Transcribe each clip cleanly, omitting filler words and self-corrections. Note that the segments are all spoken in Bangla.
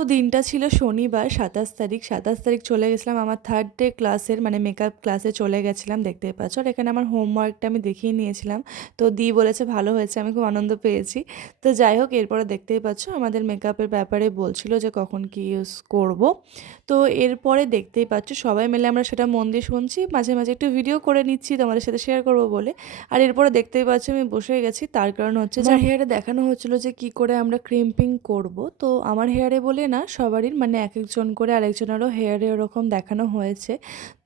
তো দিনটা ছিল শনিবার ২৭ তারিখ চলে গেছিলাম আমার থার্ড ডে ক্লাসের মানে মেকআপ ক্লাসে চলে গেছিলাম, দেখতেই পাচ্ছ। আর এখানে আমার হোমওয়ার্কটা আমি দেখিয়ে নিয়েছিলাম, তো দি বলেছে ভালো হয়েছে, আমি খুব আনন্দ পেয়েছি। তো যাই হোক, এরপরে দেখতেই পাচ্ছ আমাদের মেকআপের ব্যাপারে বলছিল যে কখন কি ইউজ করব। তো এরপরে দেখতেই পাচ্ছ সবাই মিলে আমরা সেটা মন দিয়ে শুনছি, মাঝে মাঝে একটু ভিডিও করে নিচ্ছি তোমাদের সাথে শেয়ার করব বলে। আর এরপরে দেখতেই পাচ্ছ আমি বসে গেছি, তার কারণ হচ্ছে যে আমার হেয়ারে দেখানো হচ্ছিল যে কি করে আমরা ক্রিম্পিং করব। তো আমার হেয়ারে বলে না, সবারই মানে এক একজন করে আরেকজনেরও হেয়ারে ওরকম দেখানো হয়েছে।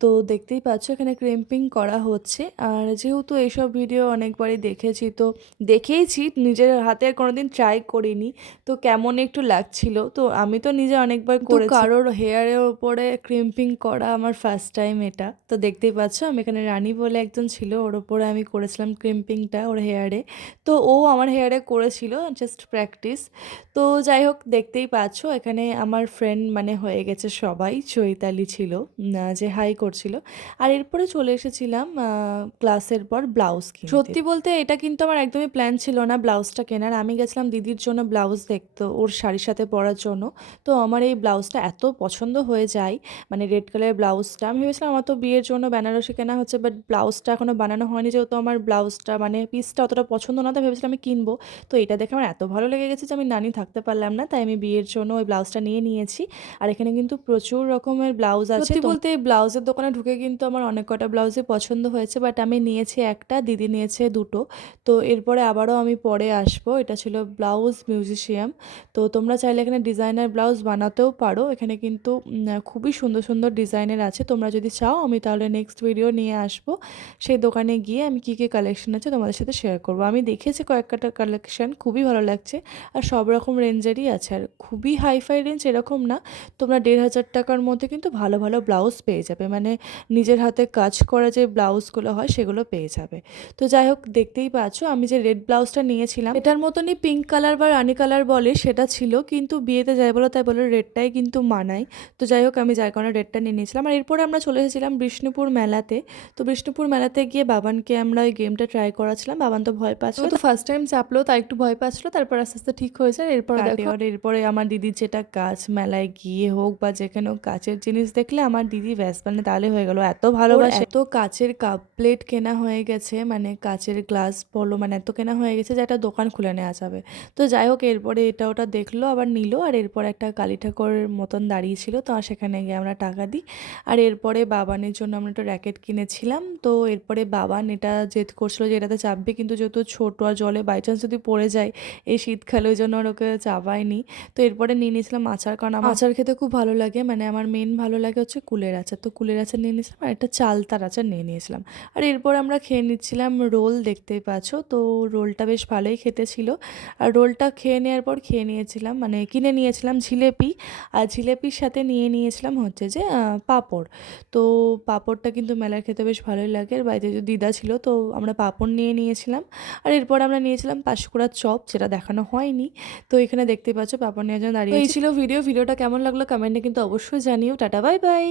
তো দেখতেই পাচ্ছ এখানে ক্রিম্পিং করা হচ্ছে। আর যেহেতু এইসব ভিডিও অনেকবারই দেখেছি, তো দেখেইছি, নিজের হাতে আর কোনোদিন ট্রাই করিনি, তো কেমন একটু লাগছিল। তো আমি তো নিজে অনেকবার করেছি, কারোর হেয়ারের ওপরে ক্রিম্পিং করা আমার ফার্স্ট টাইম এটা। তো দেখতেই পাচ্ছ আমি এখানে রানী বলে একজন ছিল, ওর ওপরে আমি করেছিলাম ক্রিম্পিংটা ওর হেয়ারে। তো ও আমার হেয়ারে করেছিল জাস্ট প্র্যাকটিস। তো যাই হোক, দেখতেই পাচ্ছ এখানে আমার ফ্রেন্ড মানে হয়ে গেছে সবাই, চৈতালি ছিল যে হাই করছিল। আর এরপরে চলে এসেছিলাম ক্লাসের পর ব্লাউজ কিনতে। সত্যি বলতে এটা কিন্তু আমার একদমই প্ল্যান ছিল না ব্লাউজটা কেনার। আমি গেছিলাম দিদির জন্য ব্লাউজ দেখতে, ওর শাড়ির সাথে পরার জন্য। তো আমার এই ব্লাউজটা এত পছন্দ হয়ে যায়, মানে রেড কালারের ব্লাউজটা। আমি ভেবেছিলাম আমার তো বিয়ের জন্য বেনারসি কেনা হচ্ছে, বাট ব্লাউজটা এখনও বানানো হয়নি, যেহেতু আমার ব্লাউজটা মানে পিসটা অতটা পছন্দ না, তাই ভেবেছিলাম আমি কিনবো। তো এটা দেখে আমার এত ভালো লেগে গেছে যে আমি না নিয়ে থাকতে পারলাম না, তাই আমি বিয়ের জন্য ওই ব্লাউজটা নিয়ে নিয়েছি। আর এখানে কিন্তু প্রচুর রকমের ব্লাউজ আছে। সত্যি বলতে এই ব্লাউজের দোকানে ঢুকে কিন্তু আমার অনেক কটা ব্লাউজই পছন্দ হয়েছে, বাট আমি নিয়েছি একটা, দিদি নিয়েছে দুটো। তো এরপরে আবারও আমি পরে আসবো। এটা ছিল ব্লাউজ মিউজিশিয়াম। তো তোমরা চাইলে এখানে ডিজাইনার ব্লাউজ বানাতেও পারো, এখানে কিন্তু খুবই সুন্দর সুন্দর ডিজাইনের আছে। তোমরা যদি চাও আমি তাহলে নেক্সট ভিডিও নিয়ে আসবো, সেই দোকানে গিয়ে আমি কী কী কালেকশন আছে তোমাদের সাথে শেয়ার করবো। আমি দেখেছি কয়েকটা কালেকশন, খুবই ভালো লাগছে। আর সব রকম রেঞ্জেরই আছে, আর খুবই হাইফাই রেঞ্জ এরকম না। তোমরা ১,৫০০ টাকার মধ্যে কিন্তু ভালো ভালো ব্লাউজ পেয়ে যাবে, মানে নিজের হাতে কাজ করা যে ব্লাউজগুলো হয় সেগুলো পেয়ে যাবে। তো যাই হোক, দেখতেই পাচ্ছ আমি যে রেড ব্লাউজটা নিয়েছিলাম এটার মতনই পিঙ্ক কালার বা রানি কালার বলে সেটা ছিল, কিন্তু বিয়েতে যাই বলো তাই বলো রেডটাই কিন্তু মানায়। তো যাই হোক, আমি যার কারণে রেডটা নিয়ে নিয়েছিলাম। আর এরপরে আমরা চলে এসেছিলাম বিষ্ণুপুর মেলাতে। তো বিষ্ণুপুর মেলাতে গিয়ে বাবানকে আমরা ওই গেমটা ট্রাই করাচ্ছিলাম, বাবান তো ভয় পাচ্ছিল, তো ফার্স্ট টাইম চাপলো, তাই একটু ভয় পাচ্ছিলো, তারপর আস্তে আস্তে ঠিক হয়ে যায়। এরপরে দেখো, আর এরপরে আমার দিদির যেটা কাজ, মেলায় গিয়ে হোক বা যেখানে হোক কাচের জিনিস দেখলে আমার দিদি ব্যাস মানে তাহলে হয়ে গেল, এত ভালোবাসে। এত কাচের কাপ প্লেট কেনা হয়ে গেছে, মানে কাচের গ্লাস বলো, মানে এত কেনা হয়ে গেছে যে একটা দোকান খুলে নেওয়া যাবে। তো যাই হোক, এরপরে এটা ওটা দেখলো আবার নিল। আর এরপর একটা কালী ঠাকুরের মতন দাঁড়িয়েছিল, তো সেখানে গিয়ে আমরা টাকা দিই। আর এরপরে বাবানের জন্য আমরা একটা র্যাকেট কিনেছিলাম। তো এরপরে বাবান এটা জেদ করছিল যে এটাতে চাপবে, কিন্তু যেহেতু ছোটো আর জলে বাই চান্স যদি পড়ে যায় এই শীতকালে, ওই জন্য আর ওকে চাপায়নি। তো এরপরে নিয়ে নিয়েছিলাম আচার, কারণ আমার আচার খেতে খুব ভালো লাগে, মানে আমার মেন ভালো লাগে হচ্ছে কুলের আচার। তো কুলের আচার নিয়ে নিয়েছিলাম, আর একটা চালতার আচার নিয়ে নিয়েছিলাম। আর এরপর আমরা খেয়ে নিচ্ছিলাম রোল, দেখতেই পাচ্ছ। তো রোলটা বেশ ভালোই খেতে ছিল। আর রোলটা খেয়ে নেওয়ার পর খেয়ে নিয়েছিলাম, মানে কিনে নিয়েছিলাম জিলেপি। আর জিলেপির সাথে নিয়ে নিয়েছিলাম হচ্ছে যে পাঁপড়। তো পাঁপড়টা কিন্তু মেলার খেতে বেশ ভালোই লাগে। আর বাড়িতে যে দিদা ছিল, তো আমরা পাঁপড় নিয়ে নিয়েছিলাম। আর এরপর আমরা নিয়েছিলাম পাঁশকুড়ার চপ, যেটা দেখানো হয়নি। তো এখানে দেখতে পাচ্ছ পাঁপড় নেওয়ার জন্য দাঁড়িয়ে। এই ছিল ভিডিওটা কেমন লাগলো কমেন্টে কিন্তু অবশ্যই জানিও। Tata, bye bye.